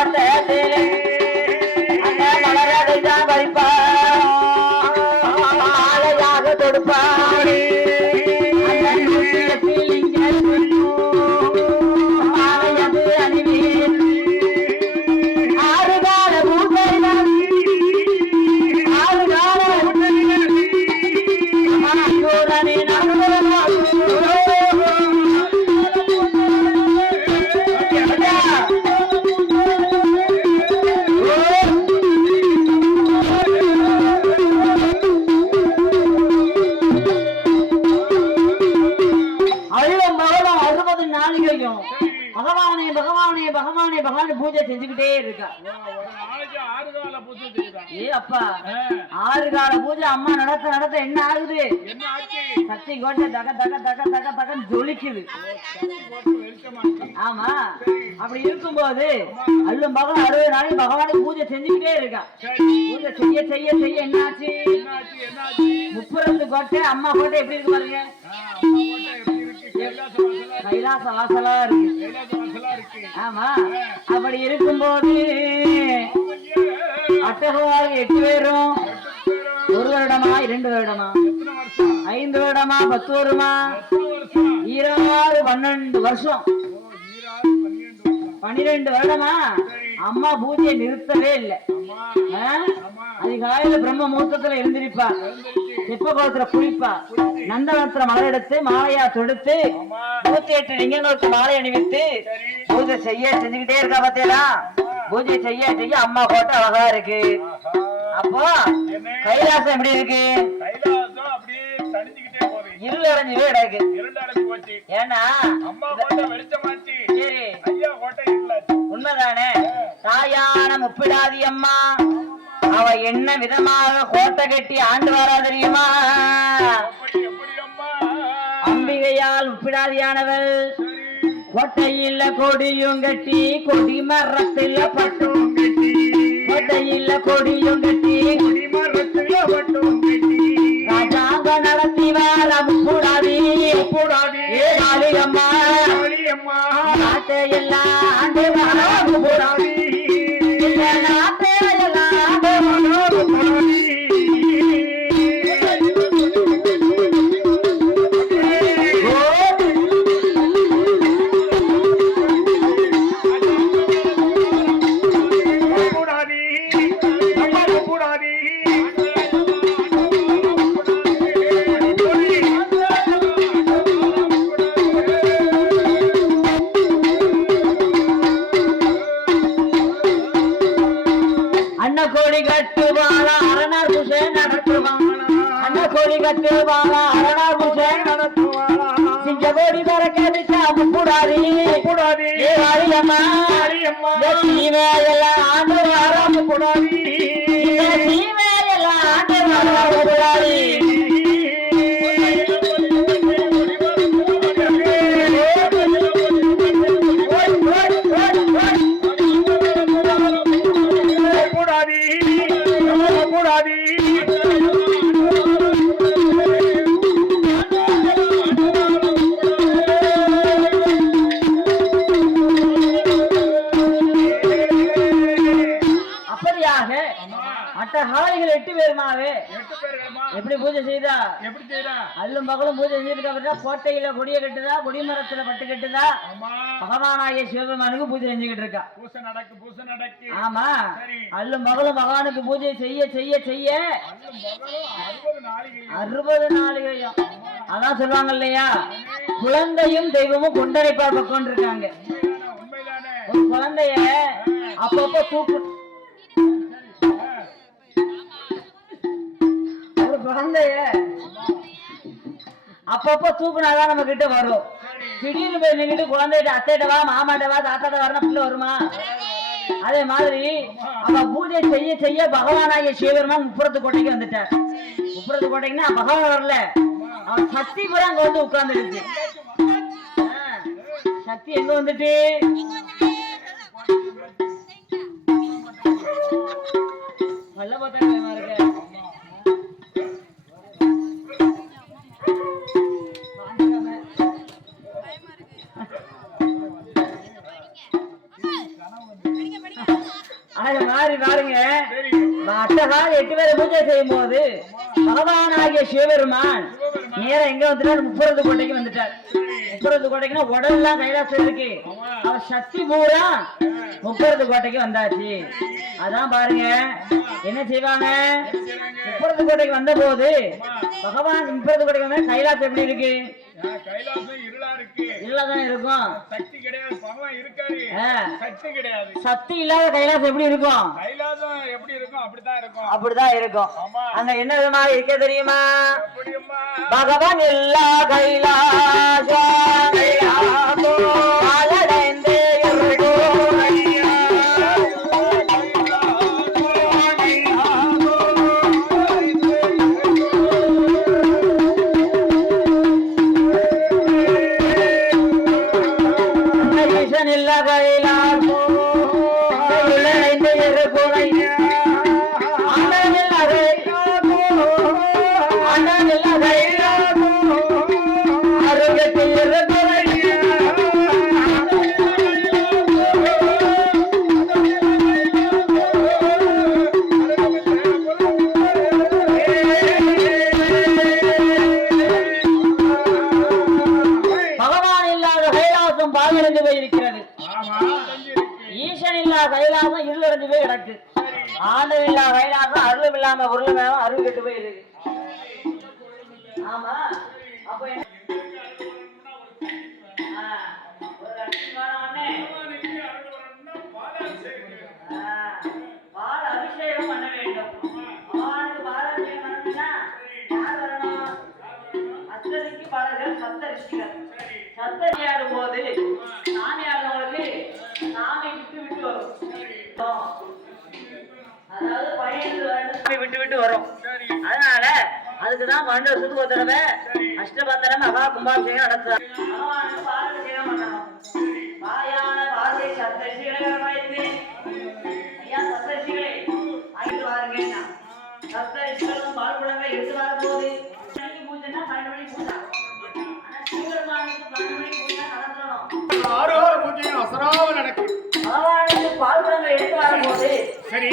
அந்த பகவான் பூஜை செஞ்சுக்கிட்டே இருக்கா. ஏ அப்பா ஆறு கால பூஜை அம்மா நடத்த நடத்த என்ன ஆகுது? என்ன ஆச்சு? சக்தி கோட்டை தக தக தக தக தகன்னு ஜொலிக்குது. ஆமா. அப்படி இருக்கும்போது அல்லும் பகவான் அறுபது நாளைக்கு பகவானுக்கு பூஜை செஞ்சுக்கிட்டே இருக்கா. பூஜை செய்ய செய்ய செய்ய என்னாச்சு என்னாச்சு என்னாச்சு முப்புறத்து கோட்டை அம்மா கோட்டை எப்படி இருக்கு பாருங்க. கைலாச வாசலா இருக்கு. ஆமா. அப்படி இருக்கும்போது ஐயே, எட்டு பேரும் ஒரு வருடமா இரண்டு வருடமா? ஐந்து வருடமா பத்து வருடமா? இருபது பன்னெண்டு வருஷம். பன்னிரெண்டு வருடமா? அம்மா பூஜையை நிறுத்தவே இல்லை. அதிகாலையில பிரம்ம முகூர்த்தத்துல இருந்திருப்பா குளத்துல குளிப்பா மலர் எடுத்து மாலையா தொடுத்து நூத்தி எட்டு லிங்கங்களுக்கு மாலை அணிவித்து பூஜை செய்ய செஞ்சுக்கிட்டே இருக்கா பாத்தீங்களா பூஜை செய்ய செய்ய அம்மா கோட்டை அழகா இருக்கு. அப்போ கைலாசம் எப்படி இருக்கு? இருள் அடைஞ்சவே போச்சு. ஏன்னா உண்மைதானே? தாயான முப்பிடாதி அம்மா. அவ என்ன விதமாக கோட்டை கட்டி ஆண்டு வரா தெரியுமா? அம்பிகையால் முப்பிடாதியானவள் சரி கோட்டையில கொடியும் கட்டி கொடி மரத்துல பட்டும் கட்டி. கோட்டையில கொடியும் கட்டி ராஜாங்க நடத்தி முப்பிடாதி ஏ நாட்டையெல்லாம் ஆண்டு வரா முப்பிடாதி அன்னக்கோடி கட்டுவாளா அரணார் புஷே நடத்துவான். அன்னக்கோடி கட்டுவாளா அரணார் புஷே சிங்ககோடி பறக்க விட்டா முப்புடாரி ஏ ஆரியம்மா சீமையெல்லாம் ஆண்டு வாரா முப்புடாரி சீமையெல்லாம் ஆண்டு வாரா முப்புடாரி மற்ற காலைகள் எட்டு பேருமாவே எப்படி பூஜை செய்தா? எப்படி செய்யறா அல்லும் பகலும் பூஜை செஞ்சிருக்கா கோட்டையில கொடிய கட்டுதா கொடிமரத்துல பட்டு கட்டுதா? பகவானாகிய சிவபெருமானுக்கு பூஜை செஞ்சுக்கிட்டு இருக்கா. பூசை நடக்கு பூசை நடக்கு. ஆமா. அல்லும் பகலும் பகவானுக்கு பூஜை செய்ய செய்ய செய்ய அறுபது நாளிகை அறுபது நாளுகையும் அதான் சொல்லுவாங்க இல்லையா? குழந்தையும் தெய்வமும் கொண்டரைப்பார் பக்கம் இருக்காங்க குழந்தைய அப்பப்போ தூக்கு ஒரு குழந்தைய அப்பப்போ தூக்குனாதான் நம்ம கிட்ட வரும். திடீர்னு போய் நின்றுட்டு குழந்தைகிட்ட அத்தைகிட்ட வா மாமாட்ட வா தாத்தாட்ட வரணும் பிள்ளை வருமா? அதே மாதிரி அவ பூஜை செய்ய செய்ய பகவானாகிய சிவபெருமான் முப்புறத்து கோட்டைக்கு வந்துட்டார். முப்புறத்து கோட்டைக்குன்னா பகவான் வரல. அவன் சக்தி பூரா அங்க வந்து உட்கார்ந்துடுச்சு. சக்தி எங்க வந்துட்டு? நல்ல பார்த்தா அது மாதிரி பாருங்க சரி எட்டு பேரை பூஜை செய்யும் போது பகவானாகிய சிவபெருமான் சிவபெருமான். நேரம் எங்க வந்துட்டார்? முப்புறது கோட்டைக்கு வந்துட்டார். சரி முப்புறது கோட்டைக்குன்னா உடல்லாம் கைலாசம் இருக்கு. அவர் சக்தி பூரா முப்புறது கோட்டைக்கு வந்தாச்சு. அதான் பாருங்க. என்ன செய்வாங்க? செய்றாங்க. முப்புறது கோட்டைக்கு வந்த போது பகவான் முப்புறது கோட்டைக்கு வந்தா கைலாசம் எப்படி இருக்கு? கைலாசம் இருளா இருக்கு. இல்லதான் இருக்கும். சக்தி கிடையாது பகவான் இருக்காரு. ஆ. சக்தி கிடையாது. சக்தி இல்லாத கைலாசம் எப்படி இருக்கும்? கைலாசம் எப்படி இருக்கும்? அப்படித்தான் இருக்கும். அப்படிதான் இருக்கும். அங்க என்ன விதமா இருக்க தெரியுமா? பகவான் எல்லா கைலாசம். பாலடைந்து எல்லா நாம அருளும் மேலும் அருள் கெட்டு போயிருக்கு வரும். சரி. அதனால அதுக்குதான் பன்னெண்டு வருஷத்துக்கு ஒரு தடவை அஷ்டபந்தனம் மகா கும்பாபிஷேகம் நடத்துறாங்க. எடுத்து வரும்போது மணிக்கு பூஜைன்னா பன்னெண்டு பூஜை. ஆனா சிவபெருமானுக்கு பன்னெண்டு மணிக்கு பூஜை நடத்தணும். ஆரோக்கிய பூஜையும் அசராம நடக்கும் பால் எடுத்து வரும்போது சரி.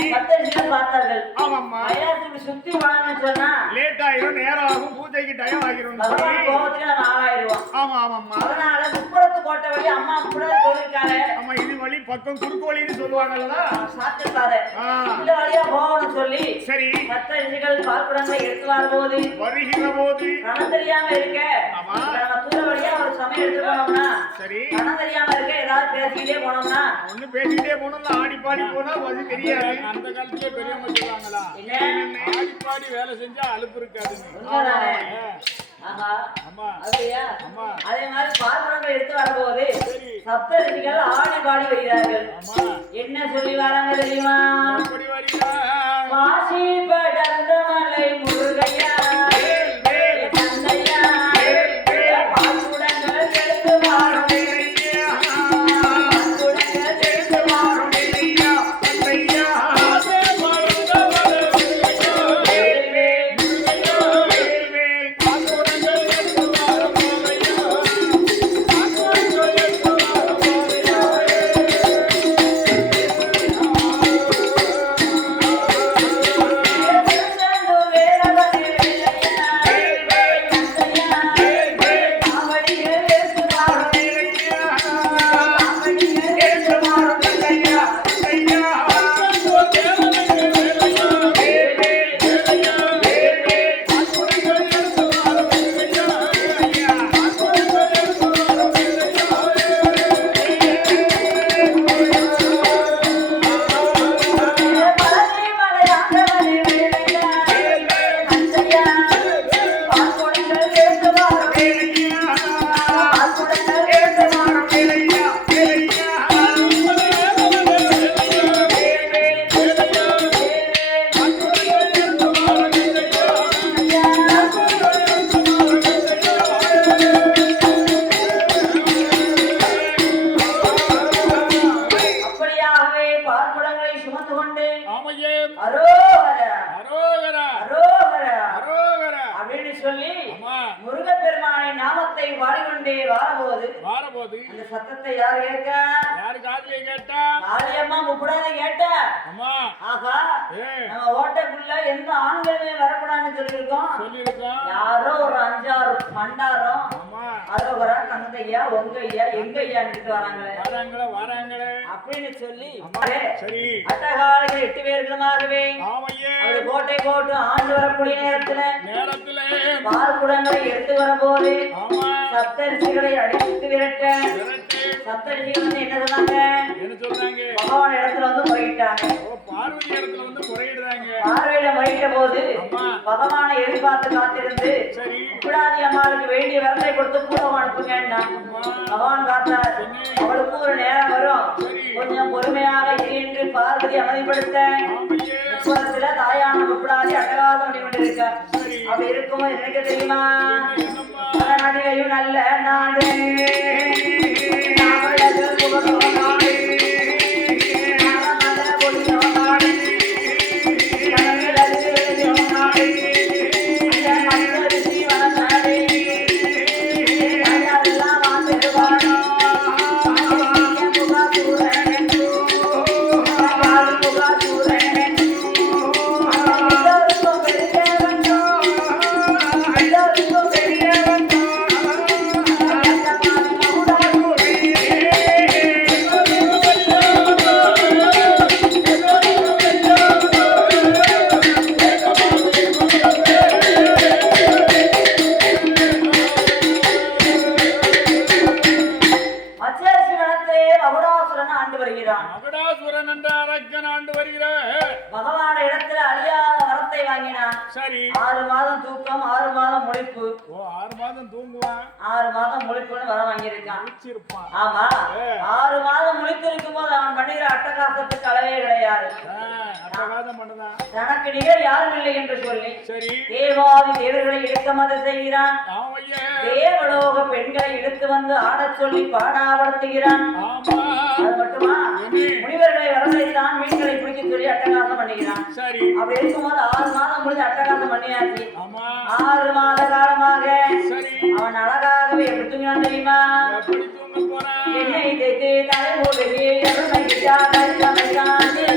பார்த்தார்கள். ஆமாம்மா. கைலாசத்துக்கு சுத்தி போனாங்கன்னு சொன்னா லேட் ஆயிரும் நேரம் ஆகும் பூஜைக்கு டைம் ஆகிரும் பகவான் கோபத்துக்கு நம்ம ஆளாயிருவோம் ஆமா ஆமாம்மா. அதனால முப்புறத்து கோட்டை வழி அம்மா முப்புறது சொல்லிருக்காரு ஆமா இது வழி பக்கம் குறுக்கு வழின்னு சொல்லுவாங்கல்ல சாத்திருக்காரு ஆ, இந்த வழியா போகணும்னு சொல்லி சரி. சத்த ரிஷிகள் பால் குடங்களை எடுத்து வரும்போது வருகிற போது. தெரியாம இருக்க. நம்ம தூர வழியா ஒரு சமயம் எடுத்து போனோம்னா சரி. பணம் தெரியாம இருக்க ஏதாவது பேசிக்கிட்டே போனோம்னா ஒண்ணு பேசிக்கிட்டே போனோம்ல ஆடி பாடி போனா அது தெரியாது. அந்த காலத்திலே பெரியவங்க சொல்லுவாங்களா? என்ன? ஆடி பாடி வேலை செஞ்சா அலுப்பு இருக்காது அதே மாதிரி பால் குடங்களை எடுத்து வரும்போது சரி. சப்த ரிஷிகள் ஆடி பாடி வருகிறார்கள் என்ன சொல்லி வராங்க தெரியுமா? வாசி படர்ந்த மலை முருகையா. ஆமையேம் அரோகரா அரோகரா அரோகரா அரோகரா அப்படின்னு சொல்லி அம்மா முருகப்பெருமானின் நாமத்தை பாடிக்கொண்டே வாரபோது வாரபோது. அந்த சத்தத்தை யார் கேட்க? யாரு காதுல கேட்டா? காளியம்மா முப்படாத கேட்ட. அம்மா ஆகா ஏ. நம்ம ஓட்டைக்குள்ள எந்த ஆண்களுமே வரக்கூடாதுன்னு சொல்லியிருக்கோம். சொல்லியிருக்கோம். யாரோ ஒரு அஞ்சாறு பண்டாரம் அரோகரா தங்கையா உங்க ஐயா எங்க ஐயான்னு வராங்களே. வராங்களே வராங்களே. அப்படின்னு சொல்லி சரி. அட்டகாலிகள் எட்டு பேர்களுமாகவே கோட்டை போட்டு ஆண்டு வரக்கூடிய நேரத்துல நேரத்துல. பால் குடங்களை எடுத்து வரும்போது சப்தரிசிகளை அடித்து விரட்ட சப்தரிசிகள் என்ன சொன்னாங்க? பகவான் இடத்துல வந்து முறையிட்டாங்க. பார்வையில முறையிட்ட போது பகவானை எதிர்பார்த்து காத்திருந்து உப்பிடாதி அம்மாளுக்கு வேண்டிய வரத்தை கொடுத்து பூரம் அனுப்புங்கன்னா பகவான் காத்தார் அவளுக்கு ஒரு நேரம் வரும். கொஞ்சம் பொறுமையாக இன்று பார்வதி அமைதிப்படுத்த தாயான உப்பிடாதி அட்டகாசம் பண்ணி கொண்டிருக்க சரி அப்படி இருக்கும்போது எனக்கு தெரியுமா? என்னம்மா நாட்டிலையும் நல்ல நாடு. ஆறு மாதம் முழித்திருக்கும் போது அவன் பண்ணுகிற அட்டகாசத்துக்கு அளவே கிடையாது. தனக்கு நிகர் யாரும் இல்லை என்று சொல்லி தேவாதி தேவர்களை இழுக்க மத செய்கிறான். தேவலோக பெண்களை இழுத்து வந்து ஆடச் சொல்லி பாடாப்படுத்துகிறான். ஆமா. அது மட்டுமா? முனிவர்களை வரவைத்தான் மீன்களை பிடிக்க சொல்லி அட்டகாசம் பண்ணுகிறான். அப்படி இருக்கும்போது ஆறு மாதம் முடிஞ்சு அட்டகாசம் பண்ணியாச்சு. ஆறு மாத காலமாக அவன் அழகாகவே எப்படி தெரியுமா? என்னை தூங்க போறான் எண்ணெய்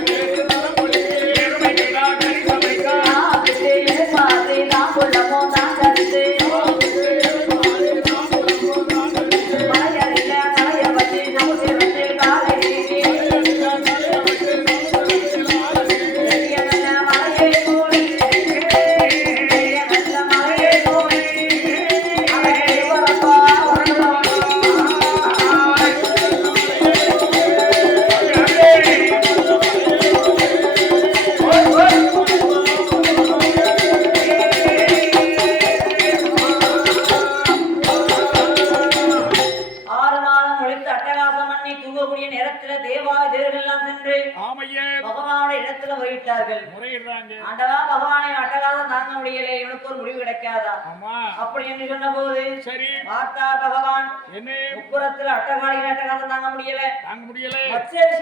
அட்டகாசம் தாங்க முடியல. தாங்க முடியல.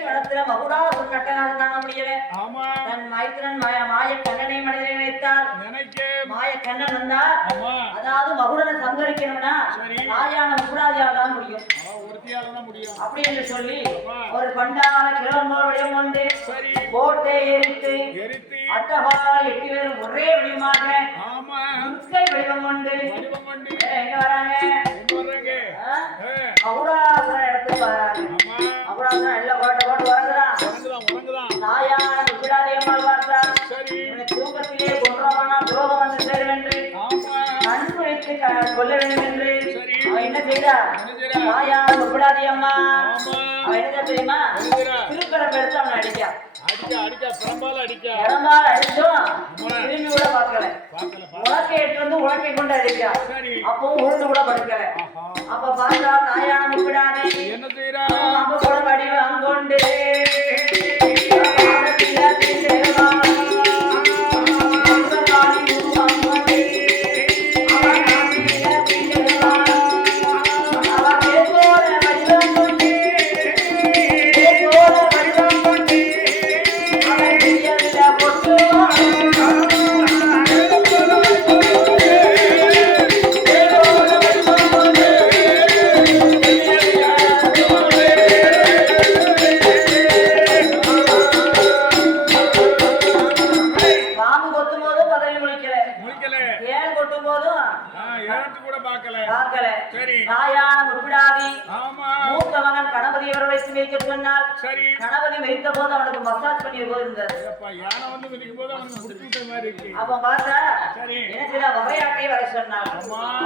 இடத்துல மகுடாசுரன் அட்டகாசம் தாங்க முடியல. ஆமா. தன் மைத்திரன் மாய மாய கண்ணனை மனிதனை நினைத்தார் நினைக்க மாய கண்ணன் வந்தார் ஆமா. அதாவது மகுடனை சங்கரிக்கணும்னா. தாயான முகுடாதியால் தான் முடியும். அப்படி என்று சொல்லி ஒரு பண்டான கொண்டு சரி. கோட்டை எரித்து எரித்து. அட்டகால் எட்டு பேரும் ஒரே வடிவமாக முற்கை வடிவம் கொண்டு எங்க வராங்க? மகுடாசுரன் இடத்துக்கு வராங்க மகுடாசுரன் எல்லாம் கோட்டை போட்டு உறங்குதான் தாயான விடாதே அம்மாள் பார்த்தா தூக்கத்திலே கொன்றவனா துரோகம் வந்து வைத்து க- கொல்ல வேண்டும் என்று. அவன் என்ன அம்மா. ஆமா. அவன் என்ன தெரியுமா? எடுத்து அவனை அடிக்க இடம்பால் அடிச்சும். திரும்பி கூட பார்க்கல. உலக்கை எடுத்து வந்து உலக்கை கொண்டு அடிக்கா அப்பவும் கூட படுக்கல. அப்ப பார்த்தா தாயான முப்பிடாதே என்ன செய்யறா அம்பு கூட வடிவம் கொண்டு மசாஜ் பண்ணிய போது இருந்தாரு யானை வந்து நிற்கும் பார்த்தா என்ன சில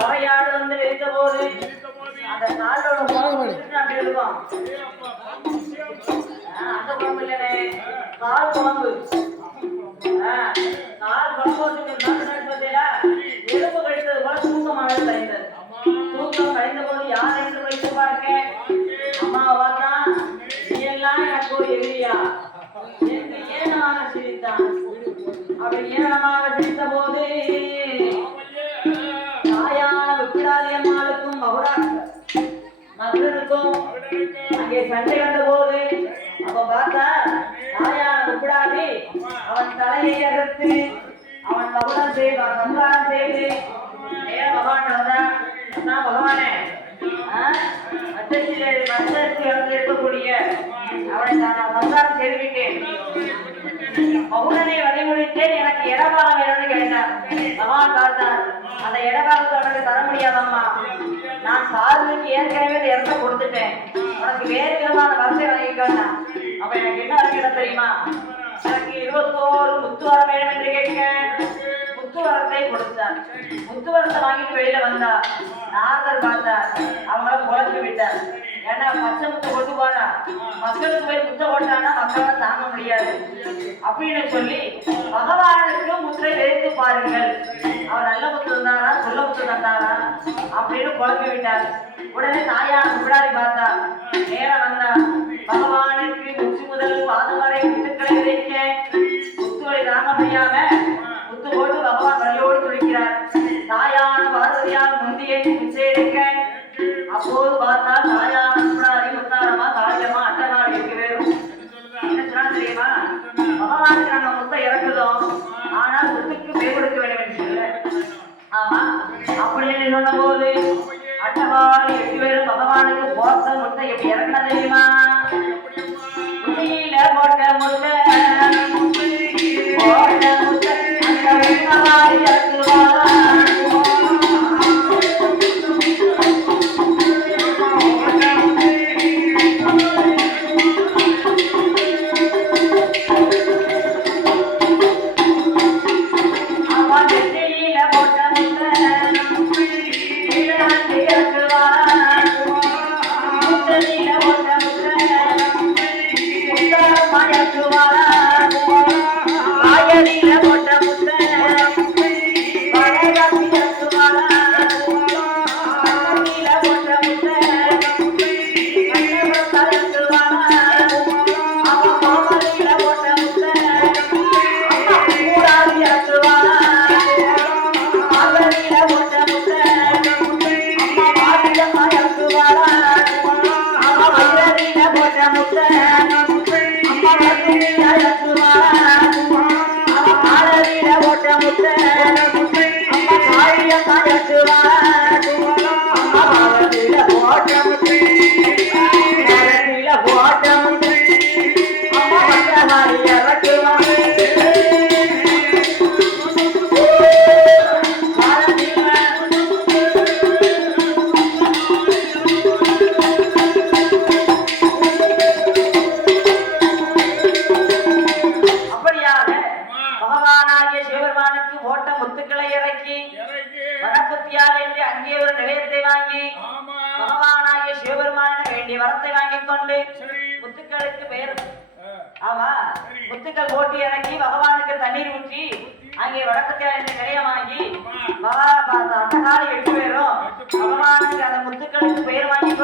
வகையாட்டை வந்து இருந்த போது அந்த கால் குழம்பு. கால் குழம்பு பார்த்தீங்களா? எலும்பு கழித்தது தூக்கமானது தூக்கம் கழிந்த போது யார் என்று பார்க்க? உனக்கு ஏற்கனவே இந்த இடத்த கொடுத்துட்டேன். உனக்கு வேறு விதமான வரத்தை வாங்கிக்கோண்ணா அப்ப எனக்கு என்ன வரைக்கும் தெரியுமா? எனக்கு இருபத்தோரு முத்துவாரம் வேணும் என்று கேட்க. முத்துவரத்தை கொடுத்தார். முத்துவரத்தை வாங்கிட்டு வெளியில வந்தா நாரதர் பார்த்தா அவங்கள குழப்பி விட்டார். ஏன்னா பச்சை முத்தை கொண்டு போனா மக்களுக்கு போய் முத்த போட்டானா மக்களால் தாங்க முடியாது. அப்படின்னு சொல்லி பகவானுக்கு முற்றை விரைத்து பாருங்கள். அவர் நல்ல முத்து தந்தாரா சொல்ல முத்து தந்தாரா அப்படின்னு குழப்பி விட்டார். உடனே தாயார் முன்னாடி பார்த்தா நேர வந்தா பகவானுக்கு முச்சு முதல் பாதம் வரை முத்துக்களை இறைக்க முத்துவை தாங்க முடியாம குத்து போட்டு பகவான் வழியோடு துடிக்கிறார். தாயான பார்வதியால் முந்தியை முச்சே இருக்க அப்போது பார்த்தால்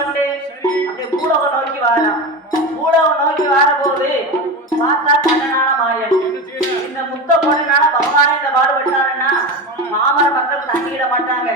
கொண்டு அப்படியே நோக்கி வாராம் பூலோகம் நோக்கி வாரபோது பார்த்தா தன்னனான மாயன் இந்த முத்த பொண்ணுனால பகவான் இந்த மாமர மக்கள் தங்கிட மாட்டாங்க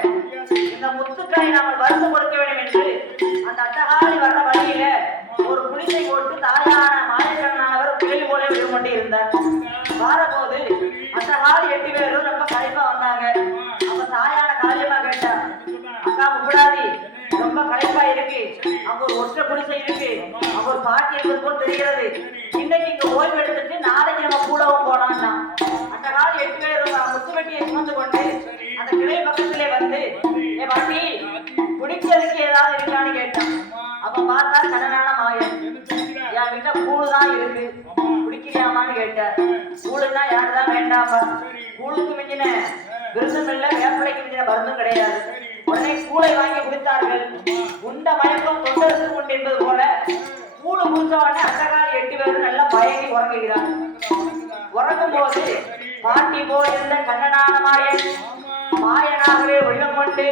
அப்ப பார்த்தா கல்யாண மாயன் என் வீட்டுல கூழுதான் இருக்கு. குடிக்கிறியாமான்னு கேட்டேன் கூழுன்னா யாருதான் வேண்டாப்பா கூழுக்கு மிஞ்சின விருதும் இல்ல வேப்படைக்கு மிஞ்சின மருந்தும் கிடையாது. உடனே கூளை வாங்கி குடித்தார்கள். உண்ட மயக்கம் தொண்டருக்கு உண்டு என்பது போல கூழு குடிச்ச உடனே அந்தகாலி எட்டு பேரும் நல்லா பயங்கி உறங்குகிறார். உறங்கும் போது பாட்டி போல் இருந்த கண்ணனான மாயன்? மாயனாகவே வடிவம் கொண்டு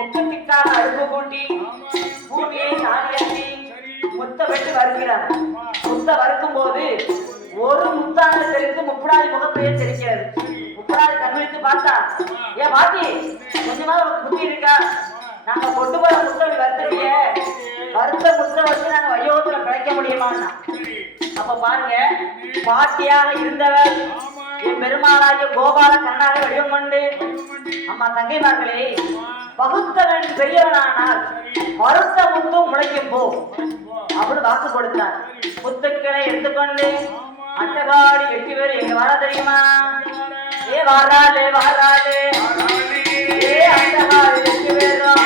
முக்கத்திற்காக அழுப்பு கூட்டி பூமியை தானியத்தி முத்த வெட்டு வருகிறார் முத்த வறுக்கும் போது ஒரு முத்தான தெருக்கு முப்படாதி முகப்பெயர் தெரிக்கிறது முப்படாதி கண்விழித்து பார்த்தா ஏன் பாட்டி கொஞ்சமா உனக்கு புத்தி இருக்கா? நாங்க கொண்டு போற முத்தம் வறுத்துருவிய வறுத்த முத்த வச்சு நாங்க வையோகத்துல பிழைக்க முடியுமான்னா? அப்ப பாருங்க பாட்டியாக இருந்தவர் என் பெருமாளாகிய கோபால கண்ணாக வடிவம் கொண்டு அம்மா தங்கைமார்களே பகுத்தவன் பெரியவனானால் மறுத்த முத்தும் முளைக்கும் போ. அப்படின்னு வாக்கு கொடுத்தார். முத்துக்களை எடுத்துக்கொண்டு அட்டகாடி எட்டு பேர் எங்க வர தெரியுமா? ஏ வாராளே வாராளே. ஏ அட்டகாடி எட்டு பேரும்